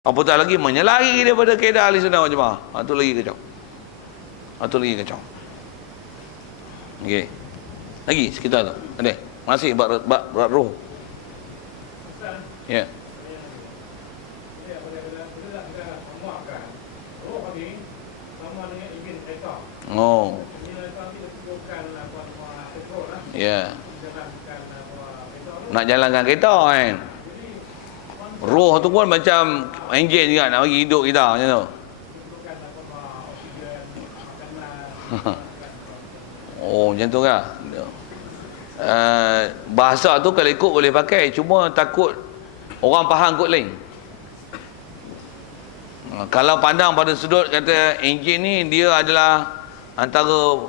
Apatah lagi menyalahi daripada kaedah ahli sunnah wal jamaah. Itu lagi kacau. Itu lagi kacau. Okey. Lagi sekitar tu. Ada. Masih bab roh. Ya. Oh. Ya. Nak jalankan kereta kan. Roh tu pun macam enjin juga nak bagi hidup kita macam tu. Oh macam tu kan. Bahasa tu kalau ikut boleh pakai, cuma takut orang faham kot lain. Kalau pandang pada sudut kata enjin ni dia adalah antara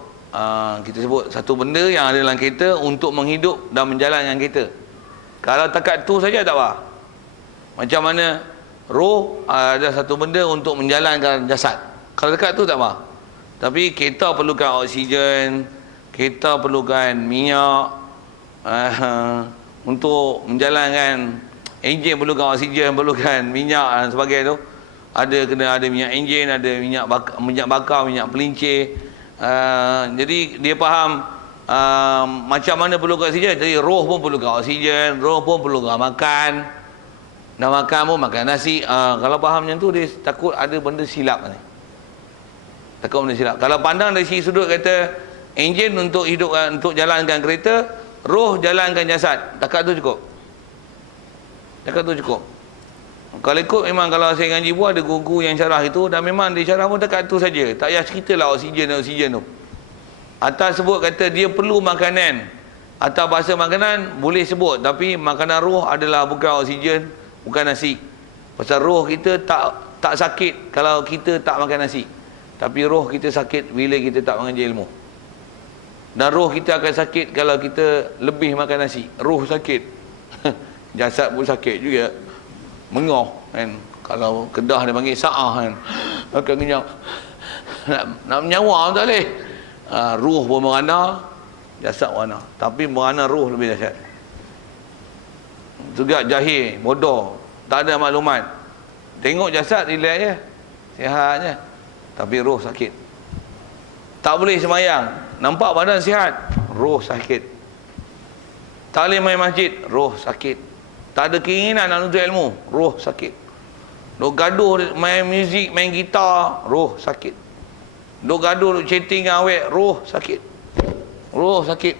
kita sebut satu benda yang ada dalam kereta untuk menghidup dan menjalankan kereta. Kalau takat tu saja tak apa. Macam mana roh ada satu benda untuk menjalankan jasad. Kalau dekat tu tak apa. Tapi kereta perlukan oksigen, kereta perlukan minyak, untuk menjalankan enjin perlukan oksigen, perlukan minyak dan sebagainya tu. Kena ada minyak enjin, ada minyak bakar, minyak pelincir. Jadi dia faham macam mana perlukan oksigen. Jadi roh pun perlukan oksigen, roh pun perlukan makan. Nak makan pun makan nasi. Kalau faham macam tu, dia takut ada benda silap ni. Takut benda silap. Kalau pandang dari sudut kata enjin untuk hidup, untuk jalankan kereta, roh jalankan jasad, takat tu cukup. Takat tu cukup. Kalau ikut memang kalau saya ngaji buah ada guru yang syarah itu, dan memang dia syarah pun takat tu saja. Tak payah ceritalah oksigen tu. Atas sebut kata dia perlu makanan. Atas bahasa makanan boleh sebut, tapi makanan roh adalah bukan oksigen, bukan nasi. Pasal roh kita tak sakit kalau kita tak makan nasi. Tapi roh kita sakit bila kita tak mengaji ilmu. Dan roh kita akan sakit kalau kita lebih makan nasi. Roh sakit. Jasad pun sakit juga. Mengoh kan. Kalau Kedah dia panggil sa'ah kan. Akan kenyang. Nak menyawa tak boleh. Roh pun merana, jasad merana. Tapi merana roh lebih dahsyat. Juga jahil, bodoh, tak ada maklumat. Tengok jasad relax je, sihat je. Tapi roh sakit. Tak boleh semayang, nampak badan sihat, roh sakit. Tak boleh main masjid, roh sakit. Tak ada keinginan nak nuntut ilmu, roh sakit. Duk gaduh main muzik, main gitar, roh sakit. Duk gaduh, duk chatting dengan awet, roh sakit. Roh sakit.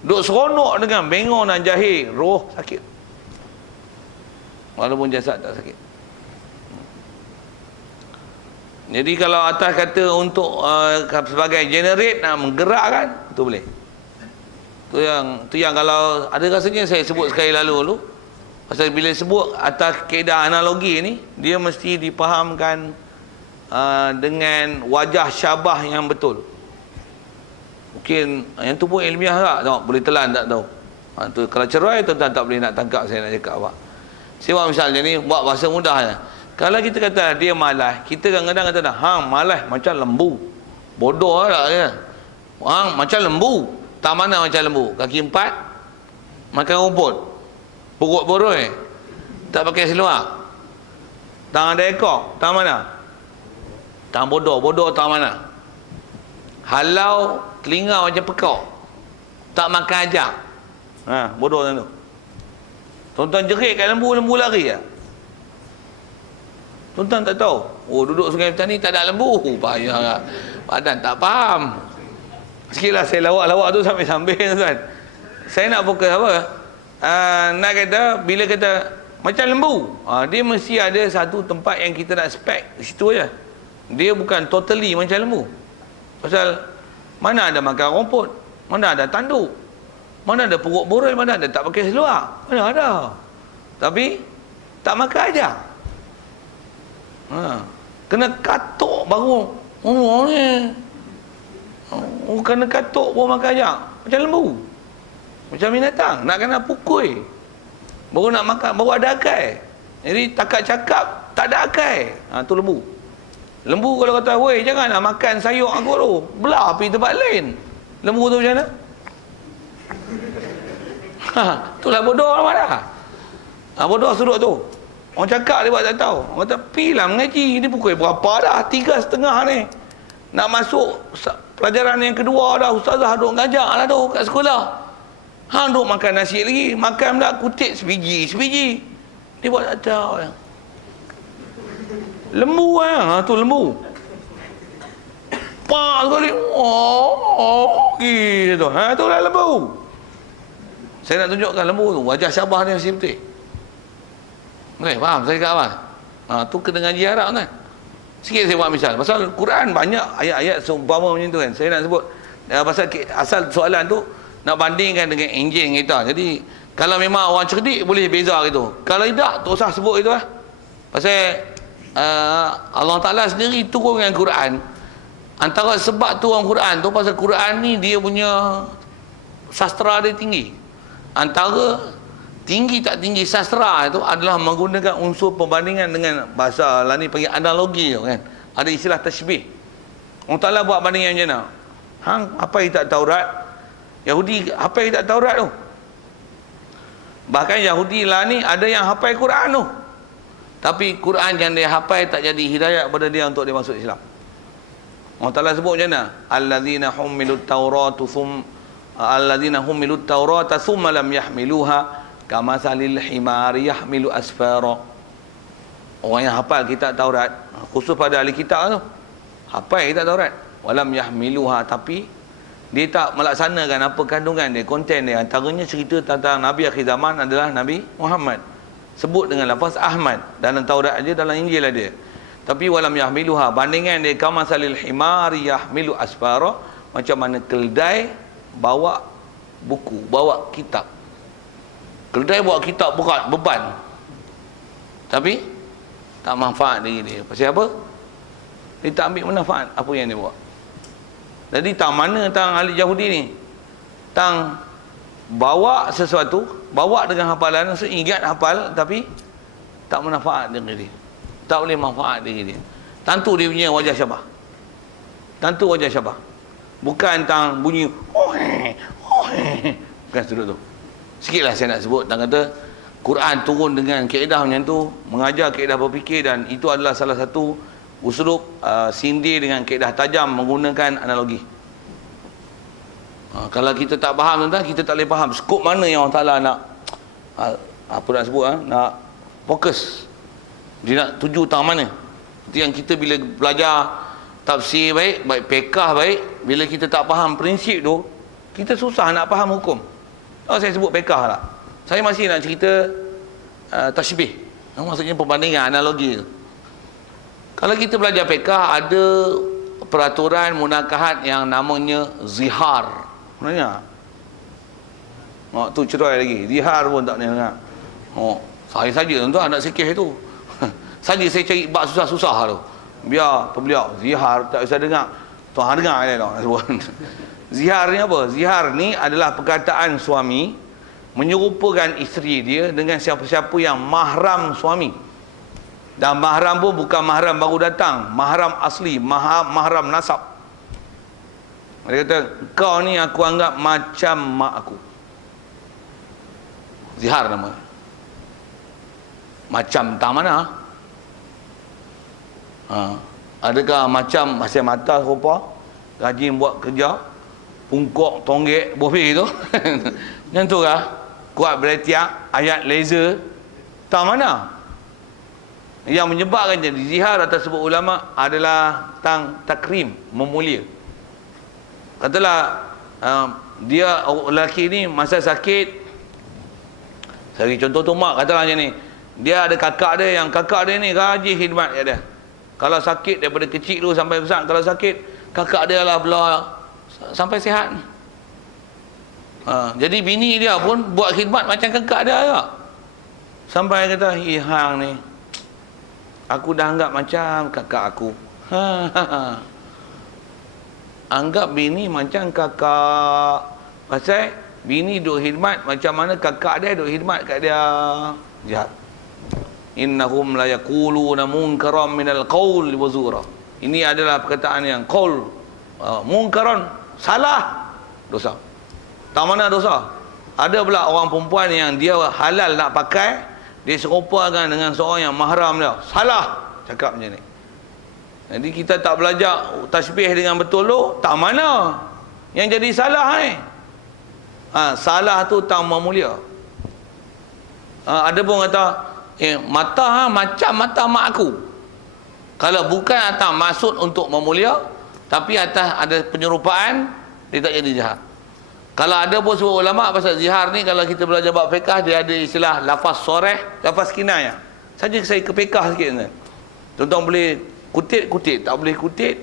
Duk seronok dengan bengong dan jahil, roh sakit. Walaupun jasad tak sakit. Jadi kalau atas kata untuk sebagai generate nak menggerakkan, tu boleh. Tu yang kalau ada rasanya saya sebut sekali lalu. Pasal bila sebut atas kaedah analogi ni, dia mesti dipahamkan dengan wajah syabah yang betul. Mungkin yang tu pun ilmiah tak? Tengok, boleh telan tak tahu. Tu kalau cerai tuan-tuan tak boleh nak tangkap saya nak cakap apa. Siapa misalnya ni buat bahasa mudahnya. Kalau kita kata dia malas, kita kadang-kadang kata hang malas macam lembu. Bodoh tak dia. Hang macam lembu. Tak mana macam lembu? Kaki empat, makan rumput. Pukul boroi. Tak pakai seluar. Tangan ada ekor, tangan mana? Tangan bodoh, bodoh tangan mana? Halau telinga macam pekak. Tak makan ajak. Bodoh macam tu. Tuan-tuan jerit kat lembu, lembu lari lah. Tuan-tuan tak tahu. Oh, duduk Sungai Petani tak ada lembu. Payah lah. Badan tak faham. Sikitlah saya lawak-lawak tu sambil-sambil tuan. Saya nak fokus apa? Nak kata, bila kata macam lembu, dia mesti ada satu tempat yang kita nak spek di situ je. Dia bukan totally macam lembu. Pasal mana ada makan rumput, mana ada tanduk, mana ada pokok boroi, mana ada tak pakai seluar, mana ada. Tapi tak makan aja. Kena katuk baru. Ni. Kena katuk baru makan aja. Macam lembu. Macam binatang. Nak kena pukul. Baru nak makan, baru ada akal. Jadi takat cakap, tak ada akal. Tu lembu. Lembu kalau kata, weh jangan nak makan sayur aku tu. Belah pergi tempat lain. Lembu tu macam mana? Itulah bodoh mana? Bodoh sudut tu. Orang cakap dia buat tak tahu. Orang kata, pergilah mengaji. Ini pukul berapa dah? 3:30 ni. Nak masuk pelajaran yang kedua dah. Ustazah duk ngajak lah tu kat sekolah. Hang duk makan nasi lagi. Makan pula kutip sebiji. Dia buat tak tahu. Lembu lah. Tu lembu. Pak sekali. Gitu. Tu lah lembu. Saya nak tunjukkan lembu tu. Wajah Syabah ni masih putih. Boleh faham saya kat awal? Tu kena ngaji Arab kan? Sikit saya buat misal. Pasal Quran banyak ayat-ayat seumpama macam tu kan. Saya nak sebut. Pasal asal soalan tu nak bandingkan dengan enjin kita. Jadi kalau memang orang cerdik boleh beza gitu. Kalau tidak tak usah sebut itu lah. Pasal Allah Ta'ala sendiri turun dengan Quran. Antara sebab turun Quran tu pasal Quran ni dia punya sastra dia tinggi. Antara tinggi tak tinggi sastra itu adalah menggunakan unsur perbandingan dengan bahasa lah ni panggil analogi tu kan. Ada istilah tashbih. Allah Ta'ala buat bandingan macam mana? Hang apa yang tak Taurat? Yahudi apa yang tak Taurat tu? Bahkan Yahudi lah ni ada yang hafal Quran tu. Tapi Quran yang dia hafal tak jadi hidayah kepada dia untuk dia masuk Islam. Allah Ta'ala sebut macam mana? Alladzina humilut Taurata thumma lam yahmiluha kamasalil himari yahmilu asfara. Orang yang hafal kitab Taurat, khusus pada ahli kitab tu, hafal kitab Taurat, walam yahmiluha, tapi dia tak melaksanakan apa kandungan dia, konten dia. Antaranya cerita tentang Nabi akhir zaman adalah Nabi Muhammad. Sebut dengan lafaz Ahmad dalam Taurat aja, dalam Injil ada. Tapi walam yahmiluha, bandingan dia kamasalil himari yahmilu asfara, macam mana keldai bawa buku, bawa kitab. Keldai bawa kitab berat, beban. Tapi tak manfaat diri dia. Pasal apa? Dia tak ambil manfaat apa yang dia buat. Jadi tang mana tang ahli Yahudi ni? Tang bawa sesuatu, bawa dengan hafalan, ingat hafal tapi tak manfaat diri dia. Tak boleh manfaat diri dia. Tentu dia punya wajah Syabah. Tentu wajah Syabah. Bukan tang bunyi bukan sudut tu. Sikitlah saya nak sebut. Dan kata Quran turun dengan kaedah macam tu, mengajar kaedah berfikir, dan itu adalah salah satu uslub sindir dengan kaedah tajam menggunakan analogi. Kalau kita tak faham tentang, kita tak boleh faham skop mana yang Allah Ta'ala nak apa nak sebut, nak fokus. Dia nak tuju tang mana. Itu yang kita bila belajar tafsir baik fiqh baik, bila kita tak faham prinsip tu, kita susah nak faham hukum. Saya sebut fiqh lah. Saya masih nak cerita tashbih. Maksudnya perbandingan, analogi tu. Kalau kita belajar fiqh, ada peraturan munakahat yang namanya zihar. Sebenarnya tu cerai lagi. Zihar pun tak boleh dengar. Saya saja tuan-tuan nak sikih tu. Saja saya cari bab susah-susah tu. Biar pembeliau zihar tak usah dengar. Tuan dengar dia tak sebut. Zihar ni apa? Zihar ni adalah perkataan suami menyerupakan isteri dia dengan siapa-siapa yang mahram suami. Dan mahram pun bukan mahram baru datang, mahram asli, mahram nasab. Dia kata, kau ni aku anggap macam mak aku. Zihar nama. Macam tak mana? Adakah macam masih mata rupa, rajin buat kerja, pungkok, tonggek, bofi tu? Macam tu kah? Kuat beretiak, ayat laser, tak mana? Yang menyebabkan jadi zihar atas sebut ulama adalah takrim, memulia. Katalah dia lelaki ni masa sakit, saya bagi contoh tu mak, katalah macam ni, dia ada kakak dia, yang kakak dia ni rajin khidmat dia. Kalau sakit daripada kecil tu sampai besar, kalau sakit kakak dia lah belah sampai sihat. Jadi bini dia pun buat khidmat macam kakak dia juga. Sampai kata, hang ni aku dah anggap macam kakak aku. Anggap bini macam kakak. Pasal bini duk khidmat macam mana kakak dia duk khidmat kat dia. Jahat. Innahum la yaquluna munkaran minal qaul wa zura. Ini adalah perkataan yang qaul munkaran, salah, dosa. Tak mana dosa? Ada pula orang perempuan yang dia halal nak pakai, dia serupakan dengan seorang yang mahram dia. Salah cakap macam ni. Jadi kita tak belajar tasbih dengan betul tu, tak mana yang jadi salah ni. Salah tu tak memulia. Ada pun kata mata macam mata mak aku. Kalau bukan atas maksud untuk memulia, tapi atas ada penyerupaan, dia tak jadi zihar. Kalau ada pun sebut ulama pasal zihar ni, kalau kita belajar bab fiqh, dia ada istilah lafaz soreh, lafaz kinayah. Saja saya ke fiqh sikit ni. Tuan-tuan boleh kutip, tak boleh kutip,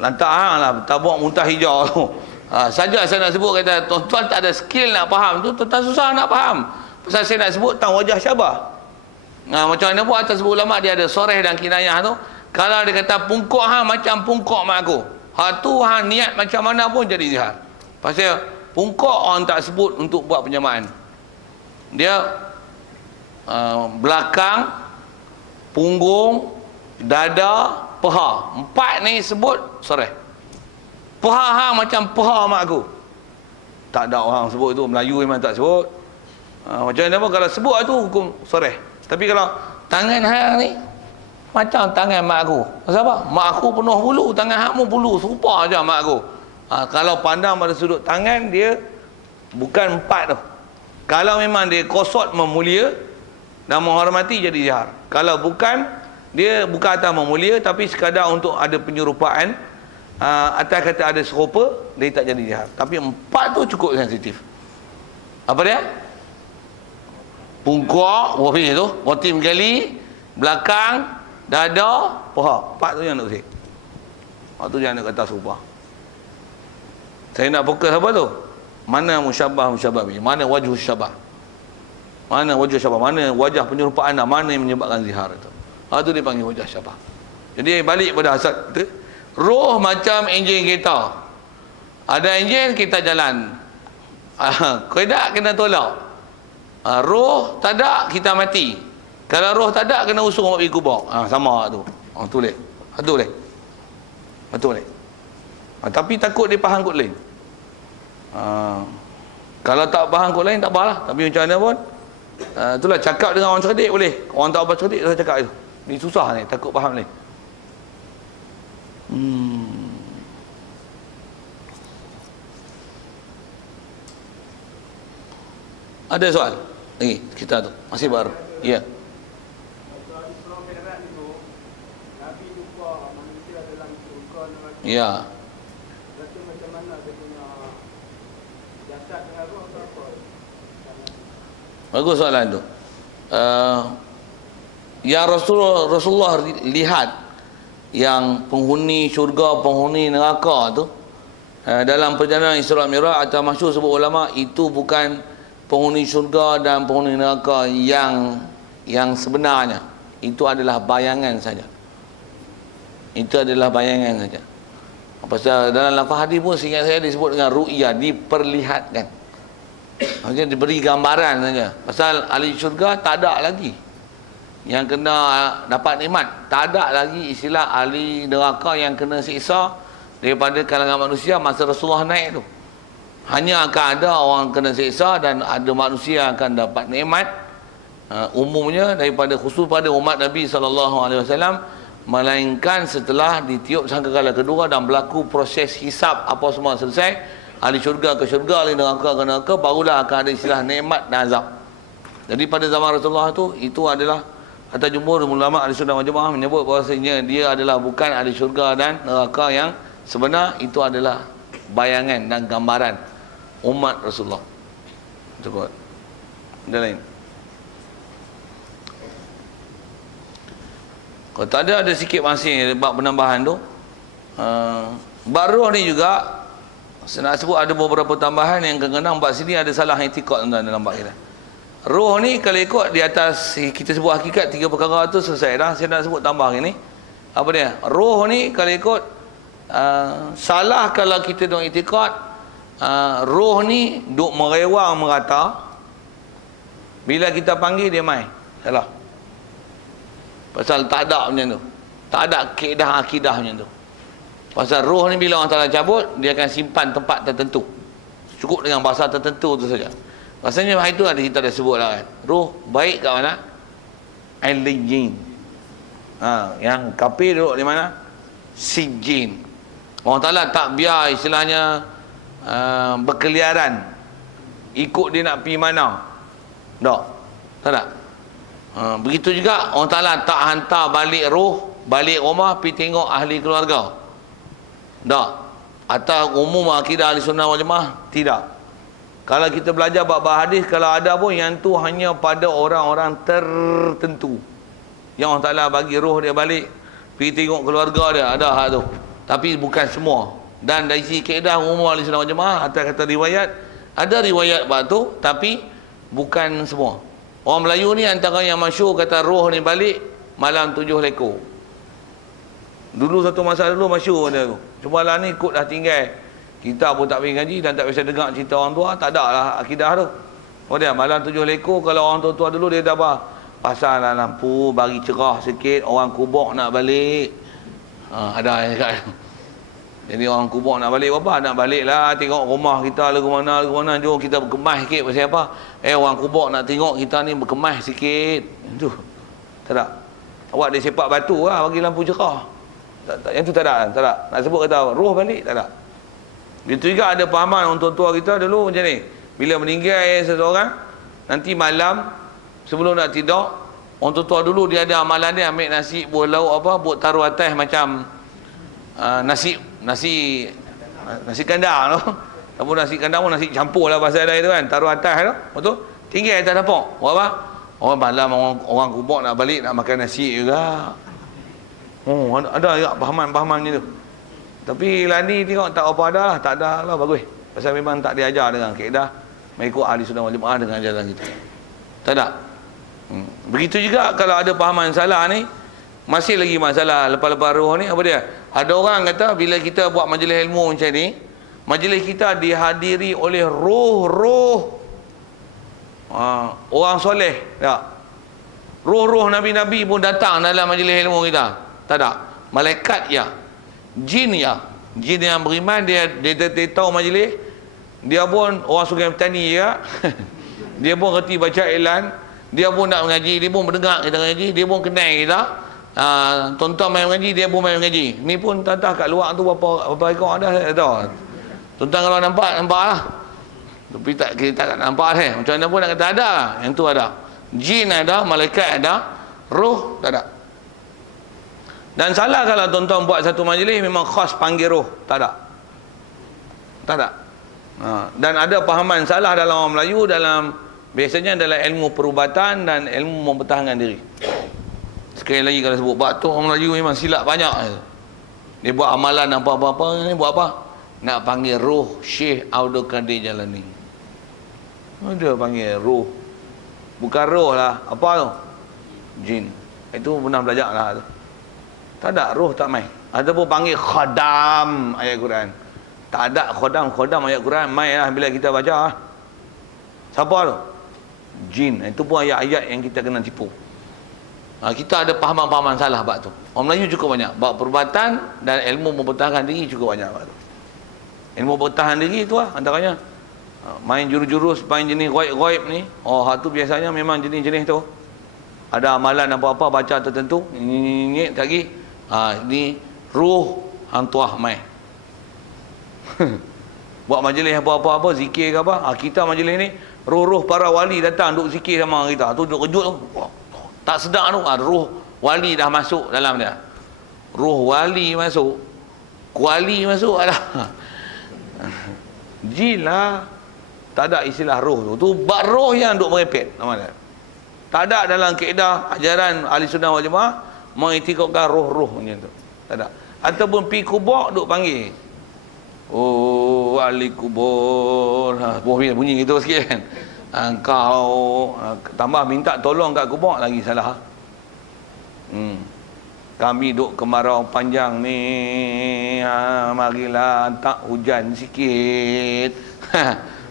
lantak lah, tabuk muntah hijau tu. Saja saya nak sebut, kata tuan-tuan tak ada skill nak faham tu, tuan-tuan susah nak faham. Pasal saya nak sebut tentang wajah syabah. Macam mana pun atas sebut ulama, dia ada soreh dan kinayah tu. Kalau dia kata pungkuk macam pungkuk mak aku, tu niat macam mana pun jadi zihar. Pasal pungkuk orang tak sebut untuk buat penyamaan. Dia belakang, punggung, dada, paha. 4 ni sebut soreh. Paha macam paha mak aku. Tak ada orang sebut tu, Melayu memang tak sebut. Macam mana pun kalau sebut tu hukum soreh. Tapi kalau tangan hang ni macam tangan mak aku. Pasal apa? Mak aku penuh bulu, tangan hang pun bulu, serupa aja mak aku. Kalau pandang pada sudut tangan, dia bukan 4 tu. Kalau memang dia kosot memulia dan menghormati, jadi zihar. Kalau bukan, dia bukan atas memulia, tapi sekadar untuk ada penyerupaan, atas kata ada serupa, dia tak jadi zihar. Tapi 4 tu cukup sensitif. Apa dia? Pungkuk, wafih tu, watim kali, belakang, dada, paha. 4 tu yang nak usik. 4 tu yang nak kata serupa. Saya nak fokus apa tu? Mana musyabah bi? Mana wajah syabah? Mana wajah syabah? Mana wajah penyerupaan? Mana yang menyebabkan zihar itu? Itu dipanggil wajah syabah. Jadi balik pada asal tu, roh macam enjin kereta. Ada enjin, kita jalan. Kedak kena tolak. Roh tak ada, kita mati. Kalau roh tak ada, kena usung pergi kubur. Sama tu. Tu boleh. Tu boleh. Betul boleh. Tapi takut dia faham kot lain. Kalau tak faham kot lain, tak apalah. Tapi macam mana pun, itulah cakap dengan orang cerdik boleh. Orang tak apa cerdik, saya cakap itu. Ni susah ni, takut faham lain. Ada soal? Lagi kita tu masih baru. Ya. Ya. Bagus soalan tu. Yang Rasulullah lihat yang penghuni syurga, penghuni neraka tu, dalam perjalanan Isra Mi'raj atau masyhur sebut ulama, itu bukan penghuni syurga dan penghuni neraka yang sebenarnya. Itu adalah bayangan saja. Itu adalah bayangan saja. Pasal dalam lafaz hadis pun seingat saya disebut dengan ru'ya, diperlihatkan. Maksudnya diberi gambaran saja. Pasal ahli syurga tak ada lagi yang kena dapat nikmat. Tak ada lagi istilah ahli neraka yang kena siksa daripada kalangan manusia masa Rasulullah naik tu. Hanya akan ada orang kena siksa dan ada manusia yang akan dapat nikmat, umumnya daripada khusus pada umat Nabi SAW, melainkan setelah ditiup sangkakala kedua dan berlaku proses hisab apa semua selesai, ahli syurga ke syurga, ahli neraka ke neraka, barulah akan ada istilah nikmat dan azab. Jadi pada zaman Rasulullah itu adalah kata jumhur ulama ahli sunnah wal jamaah menyebut bahawasanya dia adalah bukan ahli syurga dan neraka yang sebenar, itu adalah bayangan dan gambaran umat Rasulullah. Cukup. Ada lain? Kalau tak ada sikit masih bab penambahan tu. Bab roh ni juga saya nak sebut ada beberapa tambahan yang kadang-kadang bab sini ada salah i'tiqad dalam bab kita. Roh ni kalau ikut di atas kita sebut hakikat 3 perkara tu selesai dah. Saya nak sebut tambah ni. Apa dia? Roh ni kalau ikut salah kalau kita duk i'tiqad roh ni duk merewang merata. Bila kita panggil dia mai. Salah. Pasal tak ada macam tu. Tak ada akidah macam tu. Pasal roh ni bila orang Ta'ala cabut, dia akan simpan tempat tertentu. Cukup dengan bahasa tertentu tu saja. Rasanya itu ada kita dah sebut lah kan. Roh baik kat mana? Illiyin. Yang kafir duduk di mana? Sijjin. Allah Ta'ala tak biar istilahnya berkeliaran ikut dia nak pergi mana. Tak. Begitu juga Allah Ta'ala tak hantar balik roh, balik rumah pergi tengok ahli keluarga. Tak. Atau umum akidah ahli sunnah wal jamaah, tidak. Kalau kita belajar bab hadis, kalau ada pun yang tu hanya pada orang-orang tertentu yang Allah Ta'ala bagi roh dia balik pergi tengok keluarga dia, ada hak tu. Tapi bukan semua. Dan dari sisi kaedah umum ahli sunnah wal jamaah, atas kata riwayat, ada riwayat bab tu, tapi bukan semua. Orang Melayu ni antara yang masyhur kata roh ni balik malam 7 lekor. Dulu satu masa dulu masyhur dia tu. Cuma lah ni ikut dah tinggal. Kita pun tak pergi ngaji dan tak biasa dengar cerita orang tua, tak ada lah akidah tu. Oh dia malam 7 lekor, kalau orang tua-tua dulu dia dah apa? Pasang lah lampu, bagi cerah sikit, orang kubur nak balik. Ada yang cakap. Jadi orang kubur nak balik apa? Nak balik lah, tengok rumah kita lagu mana, jom kita berkemas sikit. Pasal apa? Orang kubur nak tengok kita ni berkemas sikit. Itu. Tak ada. Awak dia sepak batu lah, bagi lampu cerah. Yang tu tak ada. Nak sebut kata roh balik, tak ada. Begitu juga ada pahaman orang tua-tua kita dulu macam ni. Bila meninggal seseorang, nanti malam sebelum nak tidur, orang tua-tua dulu dia ada amalan dia, ambil nasi, buah lauk apa, buat taruh atas macam nasi kandang tu. Ataupun nasi kandang pun nasi campur lah pasal ada itu kan, taruh atas tu. Betul? Tinggal atas dapur. Buat apa? Orang malam orang kubur nak balik nak makan nasi juga. Ada juga pahaman-pahaman macam tu. Tapi lah ni tengok tak apa ada lah, tak ada lah, bagus. Pasal memang tak diajar dengan kaedah mengikut ahli sunnah wal jamaah dengan ajaran kita. Tak ada. Begitu juga kalau ada pahaman salah ni, masih lagi masalah lepas-lepas roh ni, apa dia? Ada orang kata bila kita buat majlis ilmu macam ni, majlis kita dihadiri oleh roh-roh orang soleh. Tak. Roh-roh Nabi-Nabi pun datang dalam majlis ilmu kita. Tak ada. Malaikat ya. Jin ya. Jin yang beriman, dia tahu majlis. Dia pun orang Sungai Petani ya. Dia pun reti baca iklan. Dia pun nak mengaji, dia pun mendengar kita mengaji, dia pun kenal kita. Tuan-tuan main mengaji, dia pun main mengaji. Ni pun tak kat luar tu berapa ekor ada, saya tahu. Tuan-tuan kalau nampak lah. Tapi kita tak nampak dah. Macam mana pun nak kata ada. Yang tu ada. Jin ada, malaikat ada, roh tak ada. Dan salah kalau tuan-tuan buat satu majlis memang khas panggil roh. Tak ada. Tak ada. Dan ada pahaman salah dalam orang Melayu, biasanya dalam ilmu perubatan dan ilmu mempertahankan diri. Sekali lagi kalau sebut bab tu, orang Melayu memang silap banyak. Dia buat amalan apa-apa ni, buat apa? Nak panggil roh Syekh Abdul Qadir Jalani. Dia panggil roh. Bukan roh lah. Apa tu? Jin. Itu pernah belajar lah tu. Tak ada roh, tak main. Ataupun panggil khadam ayat Quran. Tak ada khadam ayat Quran, main lah bila kita baca. Siapa tu? Jin. Itu pun ayat-ayat yang kita kena tipu. Kita ada pahaman-pahaman salah bab tu. Orang Melayu cukup banyak. Bab perubatan dan ilmu mempertahankan diri cukup banyak bab tu. Ilmu bertahan diri tu lah antaranya. Main jurus-jurus, main jenis ghaib-ghaib ni. Hak tu biasanya memang jenis-jenis tu. Ada amalan apa-apa baca tertentu. Ini lagi. Ini ruh hang tuah mai. Buat majlis apa-apa, zikir ke apa. Kita majlis ni, ruh-ruh para wali datang duk zikir sama kita. Tu duk kejut tu. Tak sedar tu. Ruh wali dah masuk dalam dia. Ruh wali masuk. Kuali masuk ada. Jin lah. Tak ada istilah roh tu. Tu bab roh yang duk merepek nama dia. Tak ada dalam kaedah ajaran ahli sunnah wal jamaah mengikutkan roh-roh macam tu. Tak ada. Ataupun pi kubur duk panggil. Oh, ahli kubur. Bunyi gitu sikit kan. Engkau tambah minta tolong kat kubur lagi salah. Kami duk kemarau panjang ni. Marilah hantar hujan sikit.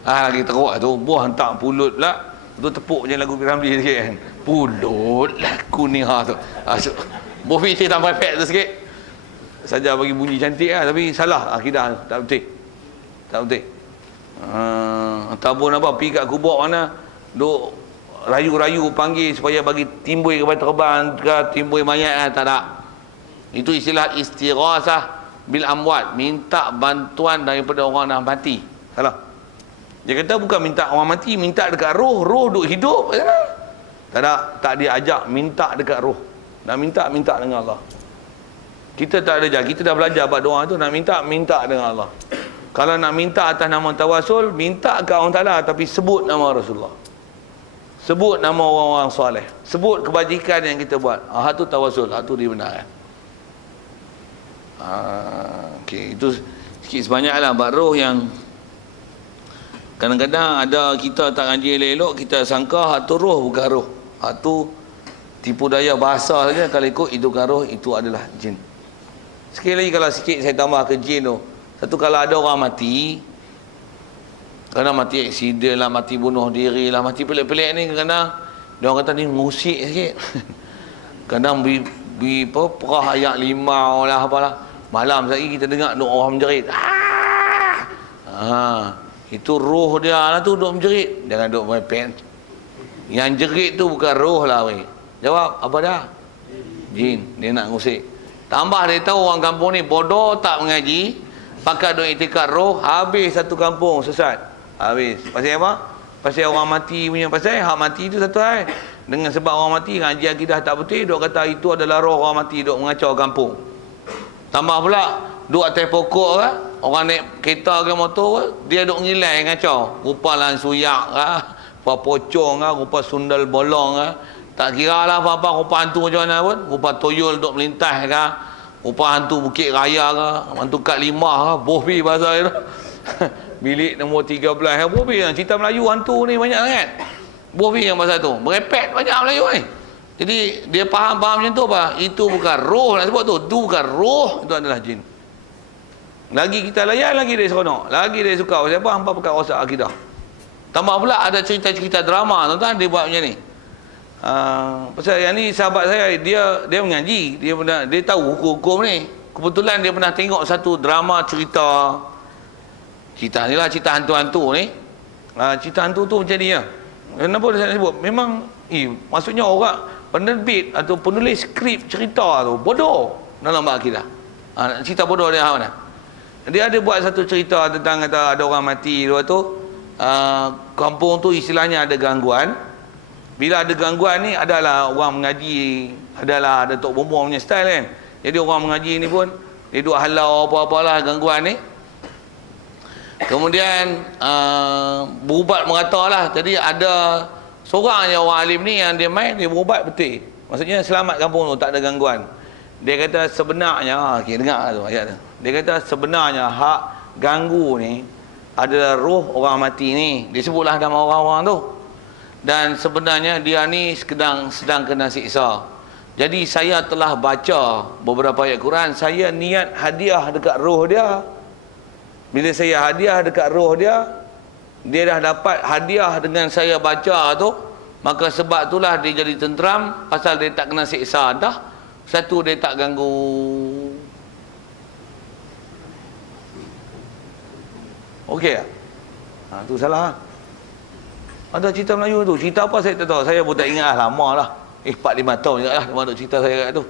Lagi teruk tu. Buah hantar pulut pula. Tu tepuk je lagu Piramli sikit kan. Pulut laku ni tu. Bofi cerita tambah efek tu sikit. Saja bagi bunyi cantik lah. Tapi salah akidah tu. Tak betul. Tak betul. Ataupun apa, pergi kat kubur mana, duk rayu-rayu panggil supaya bagi timbul kapal terbang ke timbul mayat, tak ada. Itu istilah istighasah bil amwat, minta bantuan daripada orang dah mati. Salah. Dia kata bukan minta orang mati, minta dekat roh, roh duk hidup. Tak ada, tak dia ajak minta dekat roh. Nak minta dengan Allah. Kita tak ada jaga, kita dah belajar buat doa tu, nak minta dengan Allah. Kalau nak minta atas nama tawasul, minta ke Allah Ta'ala, tapi sebut nama Rasulullah. Sebut nama orang-orang soleh. Sebut kebajikan yang kita buat. Hak tu tawasul, hak tu dibenarkan. Okey, itu sikit sebanyaklah bab roh yang kadang-kadang ada kita tak ngaji elok, kita sangka hak tu roh, bukan roh. Hak tu tipu daya bahasa saja. Kalau ikut itu kan roh, itu adalah jin. Sekali lagi kalau sikit saya tambah ke jin tu. Satu, kalau ada orang mati, kadang mati aksiden lah, mati bunuh diri lah, mati pelik-pelik ni, kadang dia orang kata ni musik sikit. Kadang perah ayat 5 lah apalah. Malam sekali kita dengar duk orang menjerit. Itu roh dia lah tu duk menjerit. Jangan duk main pen. Yang jerit tu bukan roh lah weh. Jawab, apa dah? Jin. Dia nak ngusik. Tambah dia tahu orang kampung ni bodoh, tak mengaji, pakai duk itikad roh, habis satu kampung sesat. Habis. Pasal apa? Pasal orang mati punya pasal. Hak mati tu satu hal. Dengan sebab orang mati, ngaji akidah tak betul, duk kata itu adalah roh orang mati, duk mengacau kampung. Tambah pula duk atas pokok ke, orang naik kereta ke motor ke, dia duk ngilai ngacau. Rupa lan suyak ke, rupa pocong ke, rupa sundal bolong ke. Tak kira lah apa-apa, rupa hantu macam mana pun. Rupa toyol duk melintas ke, rupa hantu Bukit Raya ke, hantu Kat Limah ke, bohbi bahasa itu. Bilik nombor 13 ke, bohbi yang cerita Melayu hantu ni banyak sangat. Bohbi yang bahasa tu, berepet banyak Melayu ni. Jadi dia faham macam tu apa? Itu bukan roh nak sebut tu. Itu bukan roh, itu adalah jin. Lagi kita layan, lagi dia seronok. Lagi dia suka. Sebab apa? Hampa pekat rosak akidah. Tambah pula ada cerita-cerita drama, tuan-tuan, dia buat macam ni. Pasal yang ni sahabat saya, dia mengaji, dia tahu hukum-hukum ni. Kebetulan dia pernah tengok satu drama cerita ni lah, cerita hantu-hantu ni. Cerita hantu tu macam ni lah. Kenapa saya sebut? Memang maksudnya orang penerbit atau penulis skrip cerita tu bodoh dalam bab akidah. Cerita bodoh dia mana? Dia ada buat satu cerita tentang kata ada orang mati dua tu, kampung tu istilahnya ada gangguan. Bila ada gangguan ni, adalah orang mengaji, ada Tok Bombong punya style kan. Jadi orang mengaji ni pun dia duk halau apa-apalah gangguan ni. Kemudian berubat merata lah. Jadi ada seorang je orang alim ni yang dia main, dia berubat betul. Maksudnya selamat kampung tu, tak ada gangguan. Dia kata sebenarnya, dengar tu ayat tu. Dia kata sebenarnya hak ganggu ni adalah roh orang mati ni. Dia sebutlah nama orang-orang tu. Dan sebenarnya dia ni sedang kena siksa. Jadi saya telah baca beberapa ayat Quran, saya niat hadiah dekat roh dia. Bila saya hadiah dekat roh dia, dia dah dapat hadiah dengan saya baca tu, maka sebab itulah dia jadi tenteram, pasal dia tak kena siksa dah. Satu, dia tak ganggu. Okey tak? Tu salah. Ada cerita Melayu tu. Cerita apa saya tak tahu. Saya pun tak ingat lah, lama lah. 4-5 tahun juga lah dia cerita saya kat tu.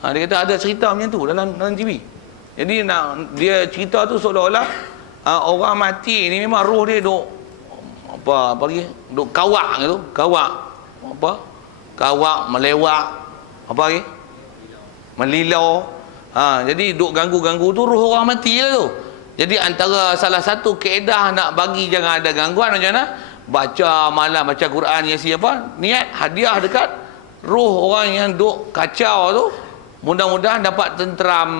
Dia kata ada cerita macam tu dalam TV. Jadi dia cerita tu seolah-olah orang mati ni memang roh dia duk apa lagi? Duk kawak gitu, kawak. Apa? Kawak, melewak. Apa lagi? Melilau. Jadi duk ganggu-ganggu tu roh orang mati lah tu. Jadi antara salah satu kaedah nak bagi jangan ada gangguan macam mana? Baca malam, baca Quran yang siapa? Niat hadiah dekat roh orang yang duk kacau tu. Mudah-mudahan dapat tenteram,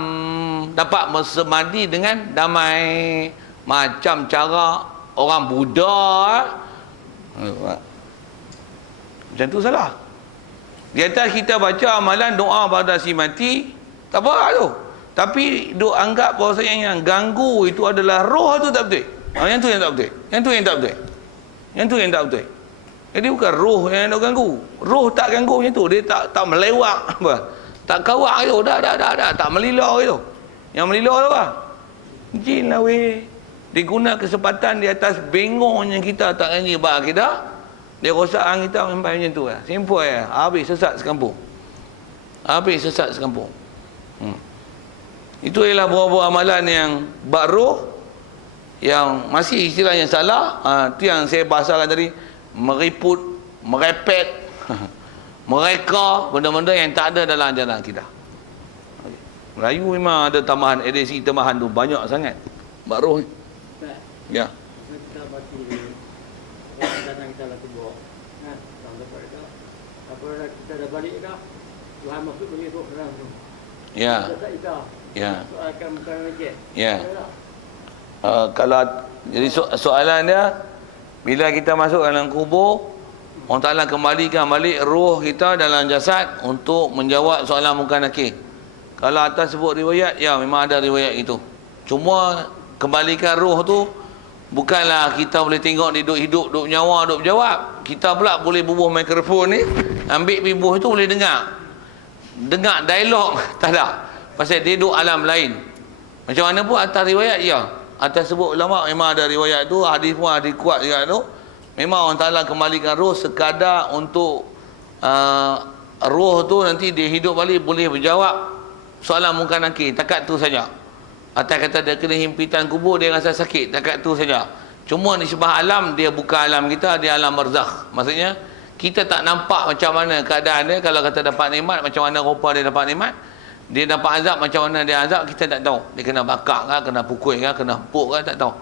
dapat bersemadi dengan damai. Macam cara orang Buddha. Macam tu salah. Di atas kita baca amalan doa pada si mati, tak apa tu. Tapi duk anggap bahawasanya yang ganggu itu adalah roh tu tak betul. Yang tu yang tak betul. Yang tu yang tak betul. Yang tu yang tak betul. Jadi bukan roh yang nak ganggu. Roh tak ganggu macam tu. Dia tak melewak apa. Tak kawak itu. Dah. Tak melilau itu. Yang melilau tu apa? Jin lah weh. Dia guna kesempatan di atas bengongnya kita tak ngaji bab akidah. Dia rosak hang kita sampai macam tu lah. Simple ya. Habis sesat sekampung. Habis sesat sekampung. Itu ialah buah-buah amalan yang bakroh, yang masih istilah yang salah. Itu yang saya bahasakan tadi, meriput, merepet, mereka, benda-benda yang tak ada dalam ajaran kita. Melayu memang ada tambahan, edisi tambahan tu banyak sangat. Bakroh ni. Ya. Kita bagi dana kita lah kubur. Apa kita dah balik dah. Tuhan masuk bagi roh dalam tu. Ya. Ya. Soalkan bukan lagi. Ya. Kalau jadi soalan dia, bila kita masuk dalam kubur, Allah Ta'ala kembalikan balik roh kita dalam jasad untuk menjawab soalan munkar nakir. Kalau atas sebut riwayat, ya memang ada riwayat itu. Cuma kembalikan roh tu bukanlah kita boleh tengok dia duduk hidup, duduk nyawa, duduk berjawab. Kita pula boleh bubuh mikrofon ni, ambil bibuh tu boleh dengar. Dengar dialog, tak ada. Pasal dia duduk alam lain. Macam mana pun atas riwayat, ya. Atas sebut ulama memang ada riwayat tu, hadis pun hadis kuat juga tu. Memang Allah Ta'ala kembalikan roh sekadar untuk roh tu nanti dia hidup balik boleh berjawab soalan munkar nakir. Takat tu saja. Atas kata dia kena himpitan kubur, dia rasa sakit, takat tu saja. Cuma nisbah alam, dia bukan alam kita, dia alam barzakh. Maksudnya kita tak nampak macam mana keadaan dia. Kalau kata dapat nikmat, macam mana rupa dia dapat nikmat. Dia dapat azab, macam mana dia azab, kita tak tahu. Dia kena bakar ke, kena pukul ke, kena empuk ke, tak tahu.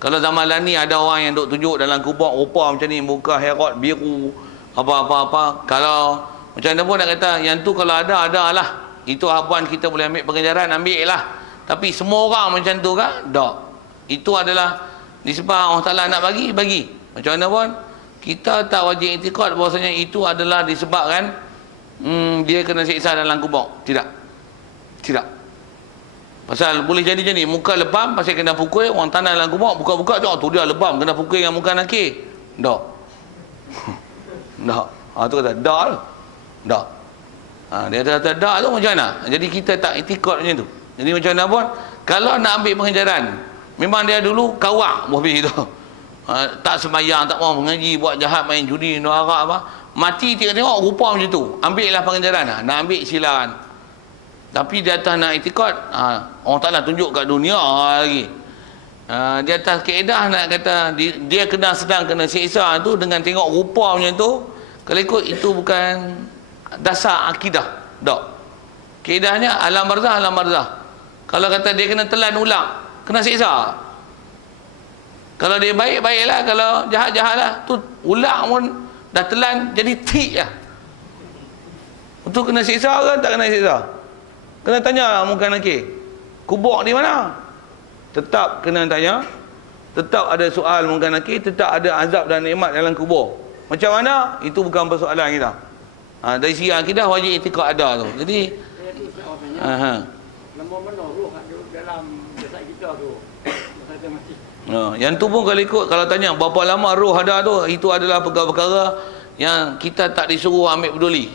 Kalau zaman lah ni ada orang yang duk tunjuk dalam kubur rupa macam ni, muka herat biru, apa-apa-apa. Kalau macam mana pun nak kata, yang tu kalau ada, lah. Itu habuan kita boleh ambil pengejaran, ambil lah. Tapi semua orang macam tu kan? Tak. Itu adalah nisbah Allah Ta'ala nak bagi, bagi. Macam mana pun, kita tak wajib i'tiqad bahawasanya itu adalah disebabkan dia kena siksa dalam kubur. Tidak. Tidak. Pasal boleh jadi muka lebam, pasal kena pukul, orang tanah dalam kubur, buka-buka tu dia lebam, kena pukul dengan muka nakir. Tak. Tak. Tu kata, tak lah. Tak. Dia kata tak tu macam mana? Jadi kita tak i'tiqad macam tu. Jadi macam mana pun, kalau nak ambil pengajaran, memang dia dulu kawak habis tu. Tak sembahyang, tak mau mengaji, buat jahat, main judi, arak apa. Mati tengok rupa macam tu. Ambil lah pengajaran. Nak ambil silakan. Tapi di atas nak i'tiqad, orang Ta'ala tunjuk kat dunia lagi. Di atas kaedah nak kata dia sedang kena siksa tu dengan tengok rupa macam tu. Kalau ikut itu bukan dasar akidah. Tak. Kaedahnya alam barzah, alam barzah. Kalau kata dia kena telan ulang, kena siksa. Kalau dia baik, baiklah. Kalau jahat, jahatlah. Tu ulang pun dah telan jadi tik lah. Itu kena siksa ke tak kena siksa? Kena tanya munkar nakir. Kubur di mana? Tetap kena tanya. Tetap ada soal munkar nakir, tetap ada azab dan nikmat dalam kubur. Macam mana? Itu bukan persoalan kita. Dari segi akidah wajib i'tiqad ada tu. Jadi nombor mana roh dalam jasad kita tu. Masa mati. Yang tu pun kalau ikut, kalau tanya berapa lama roh ada tu, itu adalah perkara-perkara yang kita tak disuruh ambil peduli.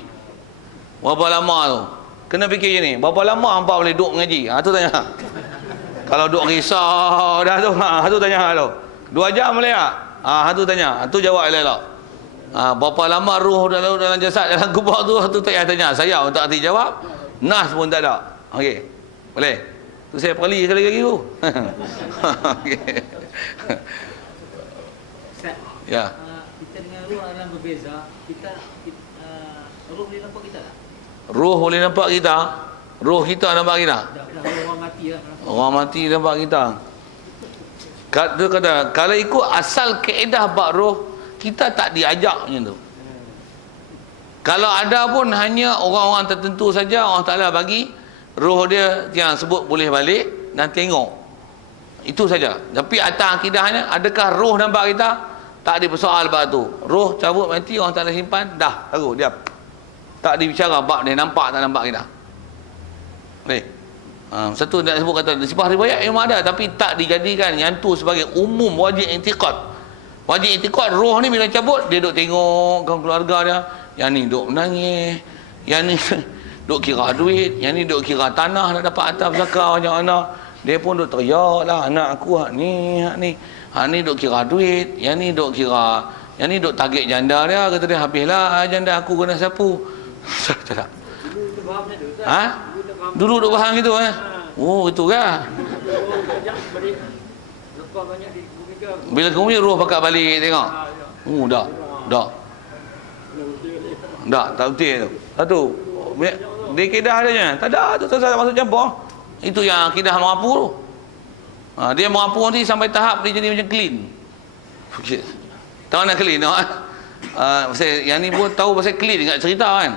Berapa lama tu? Kena fikir je ni, berapa lama hampa boleh duduk mengaji? Tu tanya. Kalau duduk risau dah tu, tu tanya tu. 2 jam boleh tak? Tu tanya. Tu jawab elok. Berapa lama roh dalam jasad dalam kubur tu tak payah tanya. Saya untuk hati jawab. Nas pun tak ada. Okey. Boleh? Tu saya perli sekali lagi tu. Okey. Ya. Kita dengan roh alam berbeza. Roh boleh nampak kita tak? Roh boleh nampak kita. Roh kita nampak kita. Orang mati lah. Orang mati nampak kita. Dia kata, kalau ikut asal kaedah bab roh, kita tak diajak macam tu. Kalau ada pun hanya orang-orang tertentu saja Allah Ta'ala bagi roh dia yang sebut boleh balik dan tengok. Itu saja. Tapi atas akidahnya, adakah roh nampak kita? Tak ada persoal bab tu. Roh cabut mati, orang Ta'ala simpan, dah, taruh, diam. Tak dibicara bab dia nampak tak nampak kita. Baik. Satu nak sebut kata sifat riwayat memang ada, tapi tak dijadikan yang tu sebagai umum wajib i'tiqad. Wajib i'tiqad, roh ni bila cabut dia duk tengok keluarga dia, yang ni duk menangis, yang ni duk kira duit, yang ni duk kira tanah nak dapat atas zakar macam mana. Dia pun duk teriak lah, anak aku hak ni duk kira duit, yang ni duk kira Yang ni duk target janda dia, kata dia habislah janda aku kena sapu. Tak tak. Dulu tu faham macam tu. Ha? Dulu duk faham gitu Oh, itu kan. Banyak balik lepas banyak di Bumika. Bila kemudian roh pakat balik tengok. Dah. Dah. Dah, tak betul tu. Satu. Di Kedah adanya. Tak ada tu tak masuk campur. Itu yang akidah mengapu tu. Dia mengapu nanti sampai tahap dia jadi macam clean. Tahu nak clean tak? Pasal yang ni pun tahu pasal clean dekat cerita kan.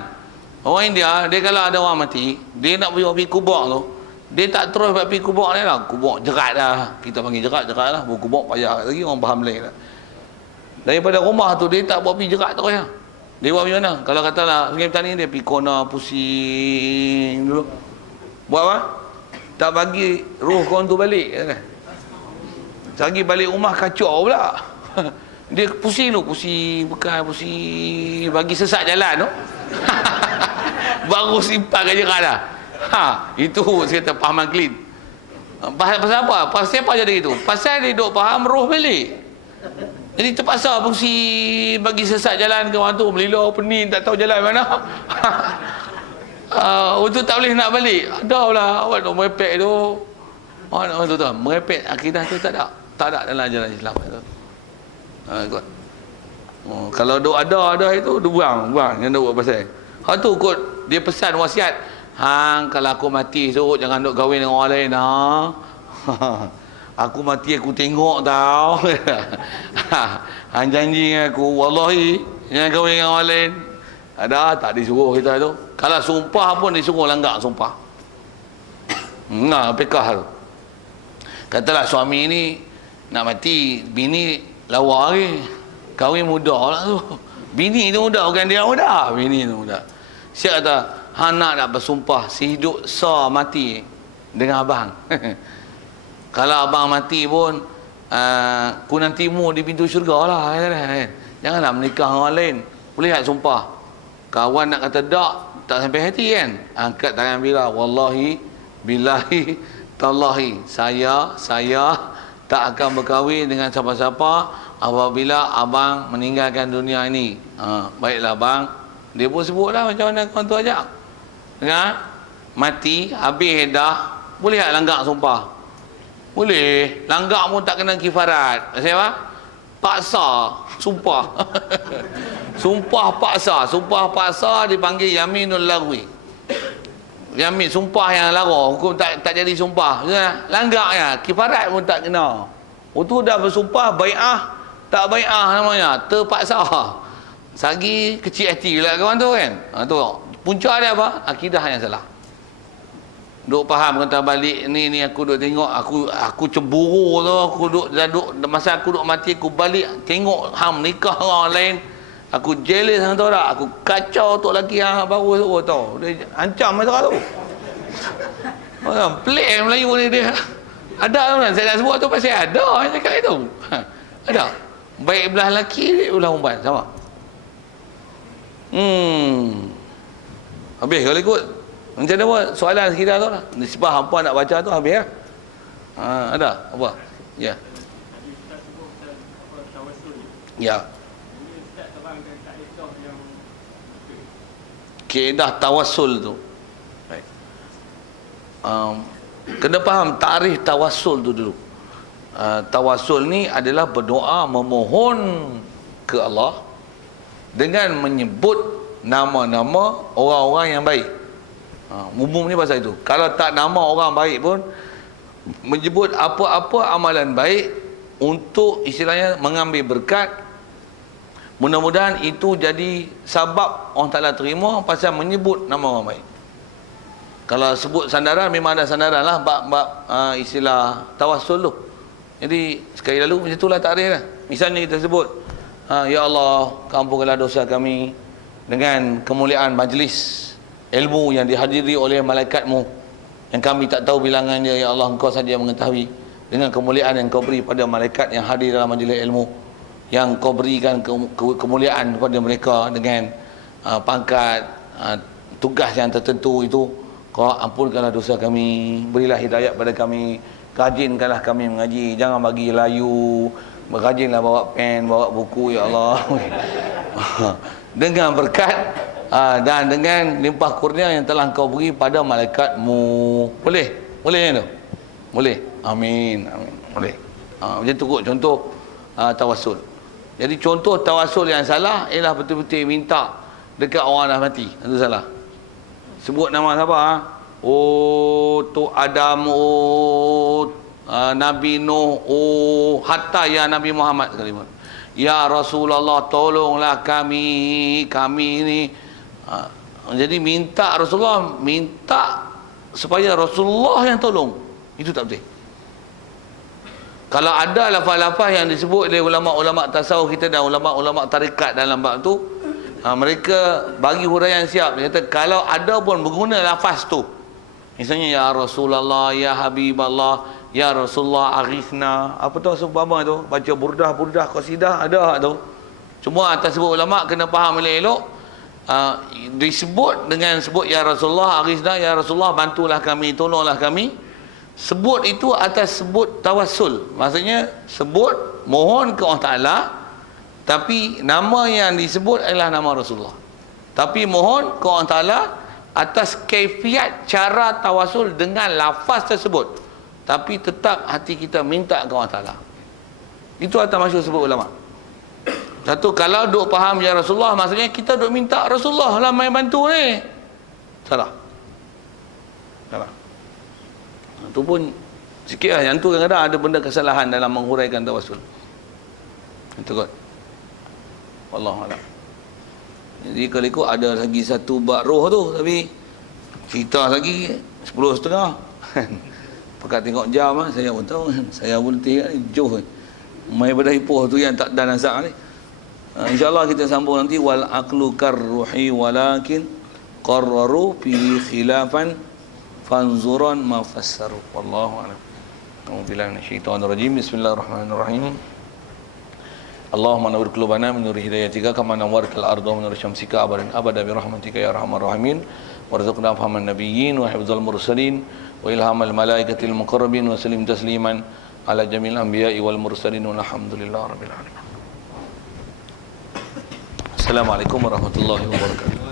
Orang India, dia kalau ada orang mati, dia nak pergi kubur tu, dia tak terus pergi kubur ni lah. Kubur jerat dah. Kita panggil jerat lah. Bukan kubur payah lagi, orang faham lain lah. Daripada rumah tu, dia tak buat pergi jerat terus lah. Dia buat macam mana? Kalau katalah Sungai Petani, dia pergi kona pusing dulu. Buat apa? Tak bagi roh kawan tu balik kan? Lagi balik rumah kacau pula. Dia pusing tu, pusing bagi sesat jalan tu. Baru simpan je kat dah. Itu saya kata pahaman clean. Pasal apa? Pasal apa jadi itu? Pasal dia duk faham roh balik. Jadi terpaksa fungsi bagi sesat jalan ke orang tu, melila pening tak tahu jalan mana. Untuk tak boleh nak balik. Ada lah awak nak merepek tu. Awak tu merepek akidah tu tak ada. Tak ada dalam ajaran Islam tu. Ikut. Kalau duk ada itu dia buang yang duk buat pasal. Hak tu kot dia pesan wasiat. Hang kalau aku mati esok jangan duk kahwin dengan orang lain Aku mati aku tengok tau. Hang janji dengan aku wallahi jangan kahwin dengan orang lain. Ada tak disuruh kita tu. Kalau sumpah pun disuruh langgar sumpah. Pekah tu. Katalah suami ni nak mati, bini lawa lagi. Kahwin muda lah tu. Bini tu muda, bukan dia muda. Bini tu muda. Siap kata, hang nak bersumpah sehidup mati dengan abang. Kalau abang mati pun ku nantimu di pintu syurga lah kan? Janganlah menikah dengan orang lain. Boleh tak sumpah? Kawan nak kata tak sampai hati kan? Angkat tangan bila wallahi billahi tallahi saya tak akan berkahwin dengan siapa-siapa apabila abang meninggalkan dunia ini. Baiklah bang. Dia pun sebutlah macam mana kawan tu ajak. Dengar? Mati habis dah. Boleh tak langgar sumpah? Boleh. Langgar pun tak kena kifarat. Maksudnya apa? Paksa sumpah. Sumpah paksa dipanggil yaminul lagwi. Yamin sumpah yang lara, hukum tak jadi sumpah. Langgar ya, kifarat pun tak kena. Itu dah bersumpah bai'ah, tak bai'ah namanya, terpaksa. Sagi kecil hati lah kawan tu kan. Tu punca dia apa? Akidah yang salah. Duk faham kata balik ni aku duk tengok aku cemburu tu, aku duk masa aku duk mati aku balik tengok hang nikah orang lain. Aku jealous hang tahu tak? Aku kacau tok lelaki hang baru tu tahu. Dia ancam masa tu. Pelik Melayu ni dia. Ada kan saya nak sebut tu pasal ada yang cakap itu. Ada. Baik belah lelaki, baik belah perempuan sama. Habis kalau ikut. Macam mana buat soalan sekitar tu lah. Nisbah hampa nak baca tu habis lah. Ada apa? Ya. Ya. Kaedah tawassul tu. Baik. Kena faham tarikh tawassul tu dulu. Tawassul ni adalah berdoa memohon ke Allah dengan menyebut nama-nama orang-orang yang baik. Umumnya pasal itu. Kalau tak nama orang baik pun menyebut apa-apa amalan baik untuk istilahnya mengambil berkat. Mudah-mudahan itu jadi sebab orang Ta'ala terima pasal menyebut nama orang baik. Kalau sebut sandaran memang ada sandaran lah bab istilah tawassul tu. Jadi sekali lalu macam itulah takrif lah. Misalnya kita sebut ya Allah ampunkanlah dosa kami dengan kemuliaan majlis ilmu yang dihadiri oleh malaikat-Mu yang kami tak tahu bilangannya, ya Allah Engkau saja mengetahui, dengan kemuliaan yang Kau beri pada malaikat yang hadir dalam majlis ilmu, yang Kau berikan kemuliaan kepada mereka dengan pangkat tugas yang tertentu itu. Kau ampunkanlah dosa kami, berilah hidayat pada kami rajinkanlah kami mengaji, jangan bagi layu, rajinlah bawa pen, bawa buku, ya Allah. Dengan berkat dan dengan limpah kurnia yang telah Engkau beri pada malaikatmu. Boleh? Boleh tu? Boleh. Amin. Amin. Boleh. Macam tu kot contoh tawassul. Jadi contoh tawassul yang salah ialah betul-betul minta dekat orang dah mati. Itu salah. Sebut nama siapa? Oh, Tok Adam, oh, Nabi Nuh, oh, hatta ya Nabi Muhammad sekali pun. Ya Rasulullah, tolonglah kami ni. Jadi minta Rasulullah, minta supaya Rasulullah yang tolong. Itu tak betul. Kalau ada lafaz-lafaz yang disebut oleh ulama-ulama tasawuf kita dan ulama-ulama tarikat dalam bab tu, mereka bagi huraian siap. Dia kata kalau ada pun berguna lafaz tu, misalnya ya Rasulullah, ya Habiballah, ya Rasulullah aghithna, apa tu sebab tu, baca burdah qasidah ada tu. Cuma atas sebut ulama kena faham elok-elok. Disebut dengan sebut ya Rasulullah aghithna, ya Rasulullah bantulah kami, tolonglah kami. Sebut itu atas sebut tawassul. Maksudnya sebut mohon ke Allah Taala, tapi nama yang disebut adalah nama Rasulullah. Tapi mohon ke Allah Taala atas kaifiat cara tawassul dengan lafaz tersebut. Tapi tetap hati kita minta ke Allah Taala. Itu atas maksud sebut ulama. Satu, kalau duk faham ya Rasulullah, maksudnya kita duk minta Rasulullah lah main bantu ni. Salah. Salah. Itu pun sikit lah. Yang tu kadang-kadang ada benda kesalahan dalam menghuraikan tawassul. Itu kot. Wallahualam. Jadi kalau ikut ada lagi satu bab roh tu, tapi cerita lagi 10:30. Pakat tengok jam lah, saya pun tahu kan. Saya pun tengok ni jauh. Mai pada hipoh tu yang tak dan azak ni. InsyaAllah kita sambung nanti. Wal aqlu karruhi walakin qarraru fi khilafan fanzuran ma fassaru. Wallahu a'lam. A'udzubillahi minasyaitonir rajim. Bismillahirrahmanirrahim. Allahumma nawwir qulubana min nuri hidayatika kama nawwartal arda min nuri syamsika abadan abada bi rahmatika ya arhamar rahimin. Warzuqna fahman nabiyyin wa hifdzal mursalin wa ilhamal malaikatil muqarrabin wa sallim tasliman ala jamil anbiya'i wal mursalin walhamdulillahi rabbil alamin. Assalamualaikum warahmatullahi wabarakatuh.